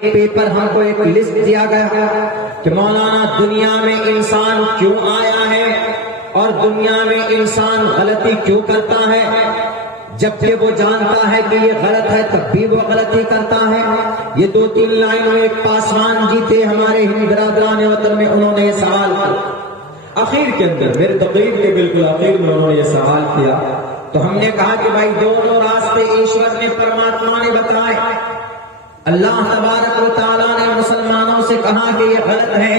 Paper ہم کو ایک لسٹ دیا گیا کہ مولانا دنیا میں انسان کیوں آیا ہے اور دنیا میں انسان غلطی کیوں کرتا ہے، جبکہ وہ جانتا ہے کہ یہ غلط ہے تب بھی وہ غلطی کرتا ہے۔ یہ 2-3 لائنوں ایک پاسوان جی تھے ہمارے ہند برادران وطن میں، انہوں نے یہ سوال کیا اخیر کے اندر، میرے تقریر کے بالکل اخیر میں انہوں نے یہ سوال کیا، تو ہم نے کہا کہ بھائی دونوں راستے ایشور نے پرماتما نے بتائے۔ اللہ تبارک و تعالیٰ نے مسلمانوں سے کہا کہ یہ غلط ہے،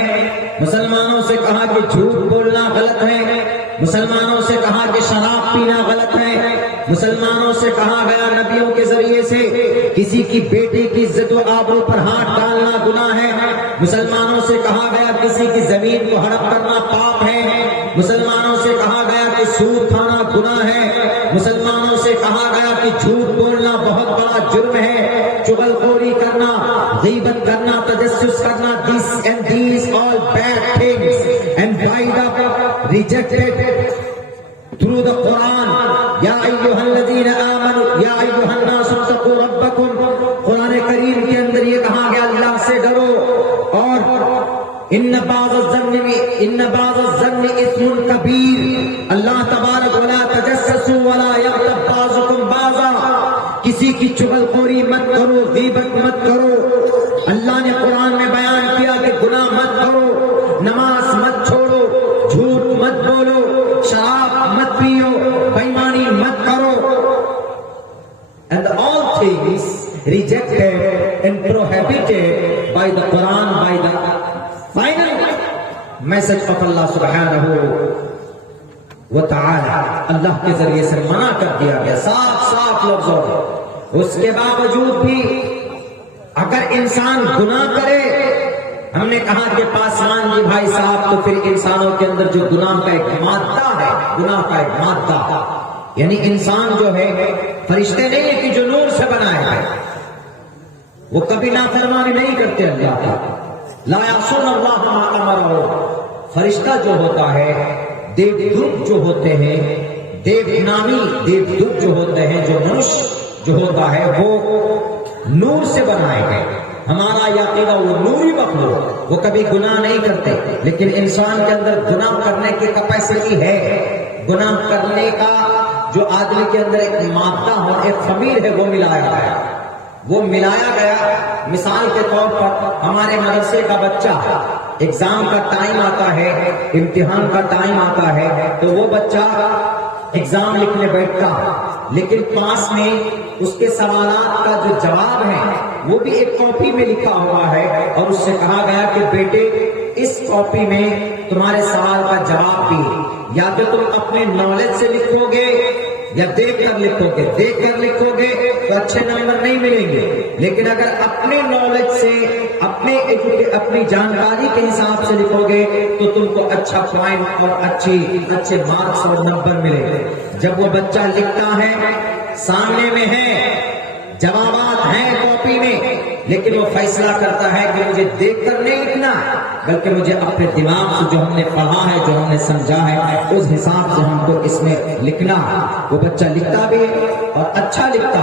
مسلمانوں سے کہا کہ جھوٹ بولنا غلط ہے، مسلمانوں سے کہا کہ شراب پینا غلط ہے، مسلمانوں سے کہا گیا نبیوں کے ذریعے سے کسی کی بیٹی کی عزت و آبرو پر ہاتھ ڈالنا گناہ ہے، مسلمانوں سے کہا گیا کسی کی زمین کو ہڑپ کرنا پاپ ہے، مسلمانوں سے کہا گیا کہ سود کھانا گناہ ہے، مسلمانوں سے کہا گیا کہ جھوٹ بولنا بہت بڑا جرم ہے، چغل خوری کرنا، غیبت کرنا، تجسس کرنا، these all bad things and dried up rejected through the Quran. یا ایھا الذین آمنوا یا ایھا الناس اتقوا ربکم، قرآن کریم کے اندر یہ کہا گیا اللہ سے ڈرو، اور ان بعض الظن اثم کبیر، اللہ تبارک ولا تجسسوا ولا یغتب بعضکم بعضا، کسی کی چغل خوری مت کرو، غیبت مت کرو۔ اللہ نے قرآن میں بیان کیا کہ گناہ مت کرو، نماز مت چھوڑو، جھوٹ مت بولو، شراب مت پیو، بےایمانی مت کرو۔ And all things rejected and prohibited by the Quran, by the final message of Allah subhanahu wa ta'ala، اللہ کے ذریعے سے منع کر دیا گیا صاف لفظوں میں۔ اس کے باوجود بھی اگر انسان گناہ کرے، ہم نے کہا کہ پاسوان جی بھائی صاحب، تو پھر انسانوں کے اندر جو گناہ کا ایک مادہ ہے، گناہ کا ایک مادہ، یعنی انسان جو ہے فرشتے نہیں ہے کہ جو نور سے بنایا ہے، وہ کبھی نافرمانی نہیں کرتے اللہ کا، لا یعصون اللہ ما امرہ۔ فرشتہ جو ہوتا ہے، دیودت جو ہوتے ہیں، دیونامی دیودت جو ہوتے ہیں، جو منش جو ہوتا ہے وہ نور سے بنائے گئے، ہمارا یقین وہ نوری مخلوق، وہ کبھی گناہ نہیں کرتے، لیکن انسان کے اندر گناہ کرنے کی کیپیسٹی ہے، گناہ کرنے کا جو آدمی کے اندر ایک مادہ ہو، ایک خمیر ہے، وہ ملایا گیا۔ مثال کے طور پر ہمارے مدرسے کا بچہ ایگزام کا ٹائم آتا ہے، امتحان کا ٹائم آتا ہے، تو وہ بچہ ایگزام لکھنے بیٹھتا، لیکن پاس میں اس کے سوالات کا جو جواب ہے وہ بھی ایک کاپی میں لکھا ہوا ہے، اور اس سے کہا گیا کہ بیٹے اس کاپی میں تمہارے سوال کا جواب بھی یا تو تم اپنے نالج سے لکھو گے یا دیکھ کر لکھو گے، دیکھ کر لکھو گے تو اچھے نمبر نہیں ملیں گے، لیکن اگر اپنے نالج سے اپنی جانکاری کے حساب سے لکھو گے تو تم کو اچھا پوائنٹ اور اچھے مارکس اور نمبر ملیں گے۔ جب وہ بچہ لکھتا ہے، سامنے میں ہے، جوابات ہیں کاپی میں، لیکن وہ فیصلہ کرتا ہے کہ مجھے دیکھ کر نہیں لکھنا، بلکہ مجھے اپنے دماغ سے جو ہم نے پڑھا ہے، جو ہم نے سمجھا ہے، اس حساب سے ہم کو اس میں لکھنا۔ وہ بچہ لکھتا بھی اور اچھا لکھتا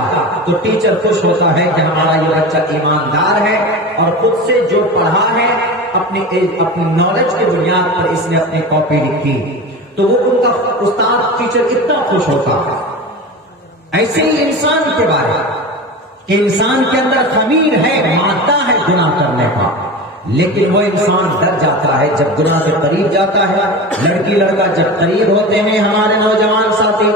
تو ٹیچر خوش ہوتا ہے کہ ہمارا یہ بچہ ایماندار ہے، اور خود سے جو پڑھا ہے اپنی نالج کے بنیاد پر اس نے اپنی کاپی لکھی، تو وہ ان کا استاد ٹیچر اتنا خوش ہوتا ہے۔ ایسے ہی انسان کے بارے کہ انسان کے اندر خمیر ہے، مادہ ہے گناہ کرنے کا، لیکن وہ انسان ڈر جاتا ہے جب گناہ سے قریب جاتا ہے۔ لڑکی لڑکا جب قریب ہوتے ہیں، ہمارے نوجوان ساتھی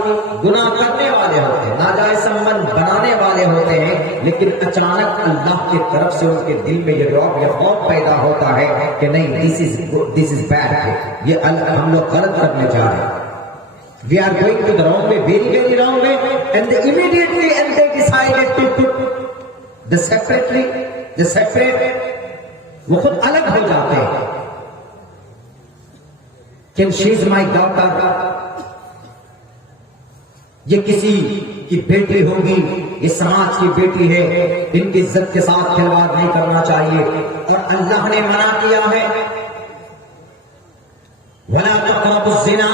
گناہ کرنے والے ہوتے ہیں، ناجائز سنبندھ بنانے والے ہوتے ہیں، لیکن اچانک اللہ کی طرف سے ان کے دل میں یہ رعب، یہ خوف پیدا ہوتا ہے کہ نہیں، this is bad، یہ ہم لوگ غلط کرنے جا رہے ہیں، we are going to the wrong way, very wrong way, and they immediately they decided to put the separate وہ خود الگ ہو جاتے ہیں کہ she is my daughter، یہ کسی کی بیٹی ہوگی، یہ سماج کی بیٹی ہے، ان کی عزت کے ساتھ کھلواڑ نہیں کرنا چاہیے۔ اور اللہ نے منع کیا ہے وَلَا تَقْرَبُوا الزِّنَا،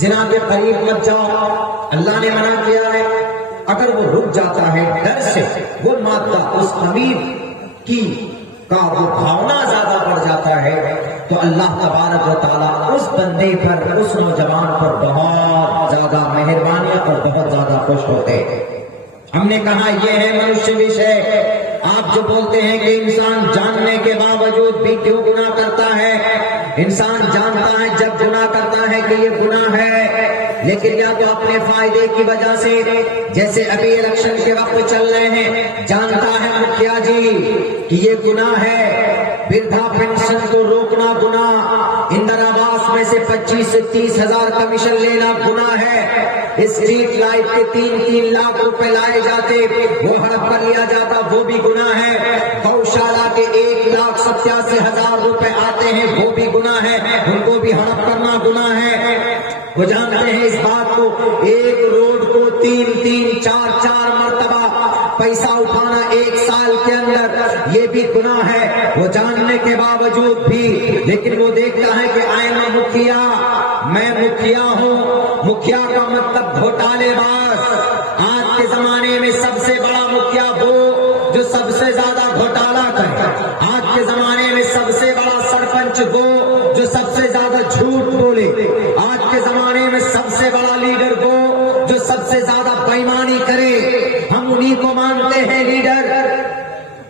زنا کے قریب مت جاؤ، اللہ نے منع کیا ہے۔ اگر وہ رک جاتا ہے ڈر سے، وہ مادہ اس خمیر کی کا وہ بھاونا زیادہ بڑھ جاتا ہے تو اللہ تبارک و تعالیٰ اس بندے پر، اس نوجوان پر بہت زیادہ مہربانی اور بہت زیادہ خوش ہوتے ہیں۔ ہم نے کہا یہ ہے منشیہ وشے۔ آپ جو بولتے ہیں کہ انسان جاننے کے باوجود بھی کیوں گناہ کرتا ہے، انسان جانتا ہے جب گناہ کرتا ہے کہ یہ گناہ ہے، لیکن یا تو اپنے فائدے کی وجہ سے، جیسے ابھی الیکشن کے وقت چل رہے ہیں، جانتا ہے مکھیا جی کہ یہ گناہ ہے، وردھا پینشن کو روکنا گناہ، اندر آواس میں سے 25 سے 30 ہزار کمیشن لینا گناہ ہے، اسٹریٹ لائٹ کے 3 لاکھ روپے لائے جاتے وہ ہڑپ کر لیا جاتا وہ بھی گناہ ہے، گوشالہ کے 1,87,000 روپے آتے ہیں وہ بھی گناہ ہے، ان کو بھی ہڑپ کرنا گناہ ہے۔ وہ جانتے ہیں اس بات کو، ایک روڈ کو 3 4 مرتبہ پیسہ اٹھانا 1 سال کے اندر یہ بھی گناہ ہے، وہ جاننے کے باوجود بھی، لیکن وہ دیکھتا ہے کہ آئی ایم مکھیا، میں مکھیا ہوں، مکھیا کا مطلب گھوٹالے باز۔ آج کے زمانے میں سب سے بڑا مکھیا وہ جو سب سے زیادہ گھوٹالا کرے، آج کے زمانے میں سب سے بڑا سرپنچ وہ جو سب سے زیادہ جھوٹ بولے، آج کے زمانے میں سب سے بڑا لیڈر وہ جو سب سے زیادہ بےایمانی کرے، ہم انہی کو مانتے ہیں لیڈر۔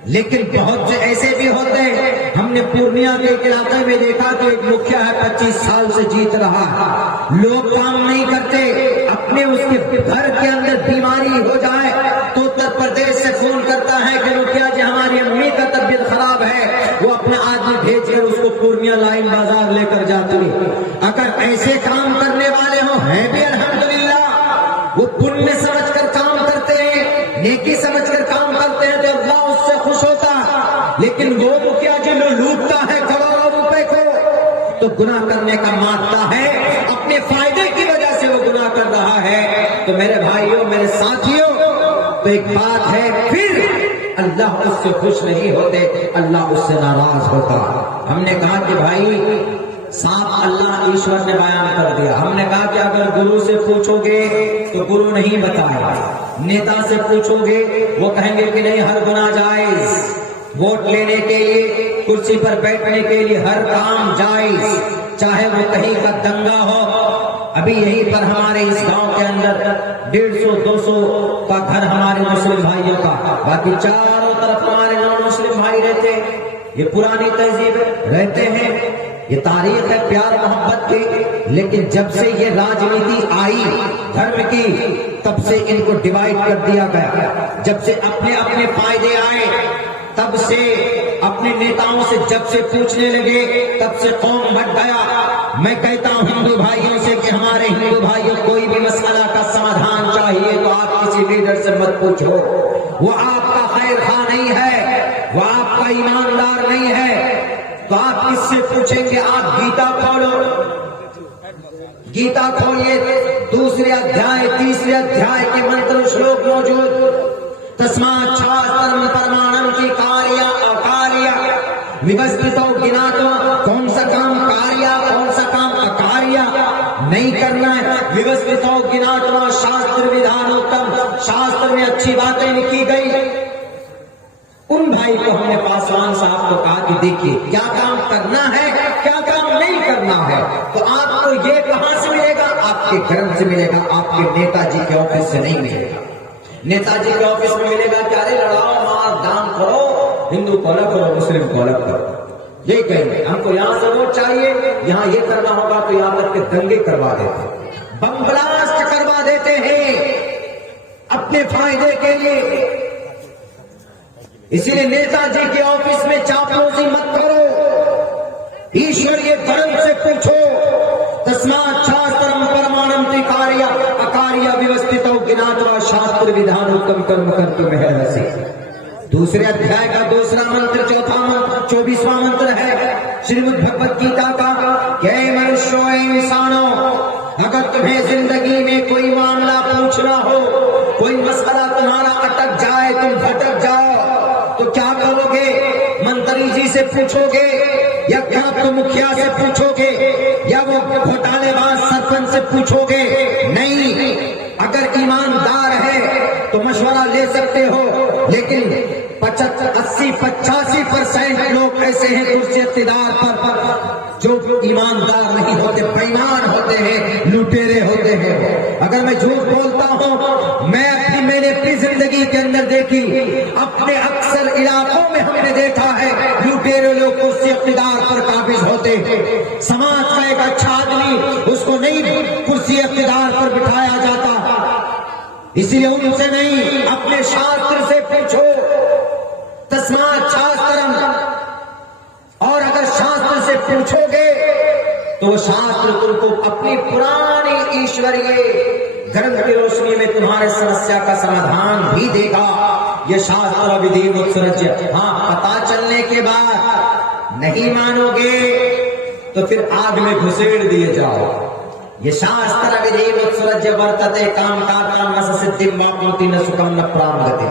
لیکن بہت سے ایسے بھی ہوتے ہیں، ہم نے پورنیہ کے ایک علاقے میں دیکھا کہ ایک مکھیا ہے 25 سال سے جیت رہا ہے، لوگ کام نہیں کرتے، اپنے اس کے گھر کے اندر بیماری ہو جائے تو اتر پردیش سے فون کرتا ہے کہ مکھیا جی ہماری امی کا طبیعت خراب ہے، وہ اپنے آدمی بھیج کر اس کو پورنیہ لائن بازار لے کر جاتی ہے۔ اگر ایسے کام کرنے والے ہوں ہیں بھی الحمدللہ، وہ پنیہ سمجھ کر کام کرتے ہیں، نیکی سمجھ کر کام کرتے ہیں تو اللہ اس سے خوش ہوتا ہے، لیکن وہ مکھیا جو لوٹتا ہے کروڑوں روپے کو تو گناہ کرنے کا مانتا ہے، اپنے فائدے کی وجہ سے وہ گناہ کر رہا ہے۔ تو میرے بھائیوں، میرے ساتھیوں، تو ایک بات ہے، پھر اللہ اس سے خوش نہیں ہوتے، اللہ اس سے ناراض ہوتا۔ ہم نے کہا کہ بھائی صاف اللہ ایشور نے بیان کر دیا، ہم نے کہا کہ اگر گرو سے پوچھو گے تو گرو نہیں بتائے گا، نیتا سے پوچھو گے وہ کہیں گے کہ نہیں ہر گناہ جائز، ووٹ لینے کے لیے، کرسی پر بیٹھنے کے لیے ہر کام جائز، چاہے وہ کہیں کا دنگا ہو۔ ابھی یہیں پر ہمارے اس گاؤں کے اندر 150-200 کا گھر ہمارے مسلم بھائیوں کا، باقی چاروں طرف ہمارے نان مسلم بھائی رہتے ہیں، یہ پرانی تہذیب رہتے ہیں، یہ تاریخ ہے پیار محبت کی، لیکن جب سے یہ راجنیتی آئی دھرم کی تب سے ان کو ڈیوائیڈ کر دیا گیا، جب سے اپنے اپنے فائدے آئے تب سے اپنے نیتاؤں سے جب سے پوچھنے لگے تب سے قوم بٹ گیا۔ میں کہتا ہوں ہندو بھائیوں سے کہ ہمارے ہندو بھائیوں کوئی بھی مسئلہ کا سمادھان چاہیے تو آپ کسی لیڈر سے مت پوچھو، وہ آپ کا خیر خواہ نہیں ہے، وہ آپ کا ایماندار نہیں ہے، تو آپ کس سے پوچھیں گے؟ آپ گیتا کھولو، گیتا کھولیے، 2 ادھیائے 3 ادھیائے کے منتر شلوک موجود، تسمات شاسترم پرمانم کی کاریہ اکاریہ ویوستھتو گناتو، کون سا کام کاریہ کون سا کام اکاریہ نہیں کرنا ہے، ویوستھتو گناتو شاستر ودھانوتم، شاستر میں اچھی باتیں لکھی گئی۔ ان بھائی کو ہم نے پاسوان صاحب کو کہا کہ دیکھیے کیا کام کرنا ہے کیا کام نہیں کرنا ہے، تو آپ کو یہ کہاں سے ملے گا؟ آپ کے گھر سے ملے گا، آپ کے نیتا جی کے آفس سے نہیں ملے گا۔ نیتا جی کے آفس میں ملے گا کہ ارے لڑاؤ مار دام کرو، ہندو کو الگ کرو مسلم کو الگ کرو، یہ کہیں گے ہم کو یہاں سے ووٹ چاہیے، یہاں یہ کرنا ہوگا تو یہاں تک کے دنگے کروا دیتے ہیں، بم بلاسٹ کروا دیتے ہیں اپنے فائدے کے لیے۔ اسی لیے نیتا جی کے آفس میں چاپلوسی مت کرو، ایشوریہ دھرم سے پوچھو، تسمات شاسترم پرمانم تی کاریہ اکاریہ ویوستھتو گناتوا شاستر ودھانوتم کرم کرتم ہرسی۔ 2 ادھیائے کا 2 منتر 24واں منتر ہے شریمد بھگوت گیتا کا کہ اے منشیو، اے انسانوں، اگر تمہیں زندگی میں کوئی معاملہ پوچھنا ہو، کوئی مسئلہ تمہارا اٹک جائے، تم بھٹک جاؤ تو کیا کرو گے؟ منتری جی سے پوچھو گے یا کیا تم مکھیا سے پوچھو گے یا وہ گھوٹالے باز سرپنچ سے پوچھو گے؟ نہیں، اگر ایماندار ہے تو مشورہ لے سکتے ہو، لیکن 80-85% لوگ ایسے ہیں کرسی اقتدار پر جو ایماندار نہیں ہوتے، بےایمان ہوتے ہیں، لٹیرے ہوتے ہیں۔ اگر میں جھوٹ بولتا ہوں، میں نے اپنی زندگی کے اندر دیکھی، اپنے اکثر علاقوں میں ہم نے دیکھا ہے لٹیرے لوگ کرسی اقتدار پر قابض ہوتے ہیں۔ سماج کا ایک اچھا آدمی، اس کو نہیں کرسی اقتدار پر بٹھایا جاتا، اسی لیے ان سے نہیں، اپنے شاستر سے پوچھو، تسمات شاسترم، اور اگر شاستر سے پوچھو گے تو شاستر تم کو اپنی پرانی ایشوریہ گرنتھ کی روشنی میں تمہارے سمسیا کا سمادھان بھی دے گا۔ یہ شاستر ودھی متسرج، ہاں پتا چلنے کے بعد نہیں مانو گے تو پھر آگ میں گھسیڑ دیے جاؤ۔ یہ شاستر ودھی متسرج ورتتے کام کارتا نس سدھم واپنوتی نہ سکم نہ پرامگتے۔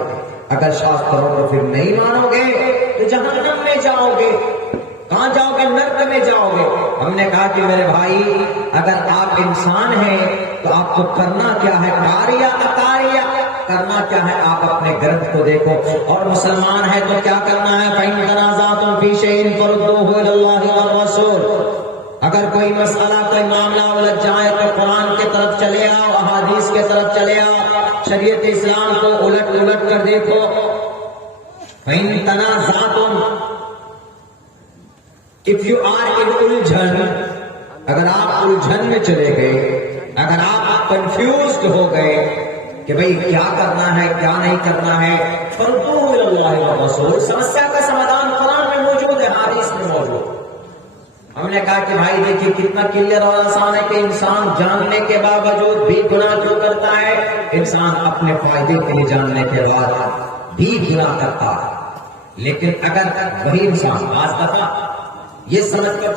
اگر شاستروں کو پھر نہیں مانو گے تو جہنم میں جاؤ گے۔ کہاں جاؤ گے؟ نرک میں جاؤ گے۔ ہم نے کہا کہ میرے بھائی، اگر آپ انسان ہیں تو آپ کو کرنا کیا ہے؟ کاریہ اکاریہ کرنا کیا ہے؟ آپ اپنے گرنتھ کو دیکھو، اور مسلمان ہے تو کیا کرنا ہے؟ فَإِن تَنَازَعْتُمْ فِي شَيْءٍ فَرُدُّوهُ إِلَى اللَّهِ وَالرَّسُولِ۔ اگر کوئی مسئلہ، کوئی معاملہ الجھ جائے تو قرآن کی طرف چلے آؤ، احادیث کی طرف چلے آؤ، شریعت اسلام کو الٹ کر دیکھو۔ فَإِن تَنَازَعْتُمْ، if you are in الجھن، اگر آپ الجھن میں چلے گئے، اگر آپ کنفیوزڈ ہو گئے کہ بھئی کیا کرنا ہے کیا نہیں کرنا ہے، فَرُدُّوهُ إِلَى اللَّهِ وَالرَّسُولِ، سمسیا کا سمادھان قرآن میں موجود ہے، حدیث میں موجود۔ ہم نے کہا کہ بھائی دیکھیے کتنا کلیئر اور آسان ہے کہ انسان جاننے کے باوجود بھی گناہ کیوں کرتا ہے؟ انسان اپنے فائدے کے لیے جاننے کے بعد بھی گناہ کرتا ہے۔ لیکن اگر وہی انسان بعض دفعہ یہ سمجھ کر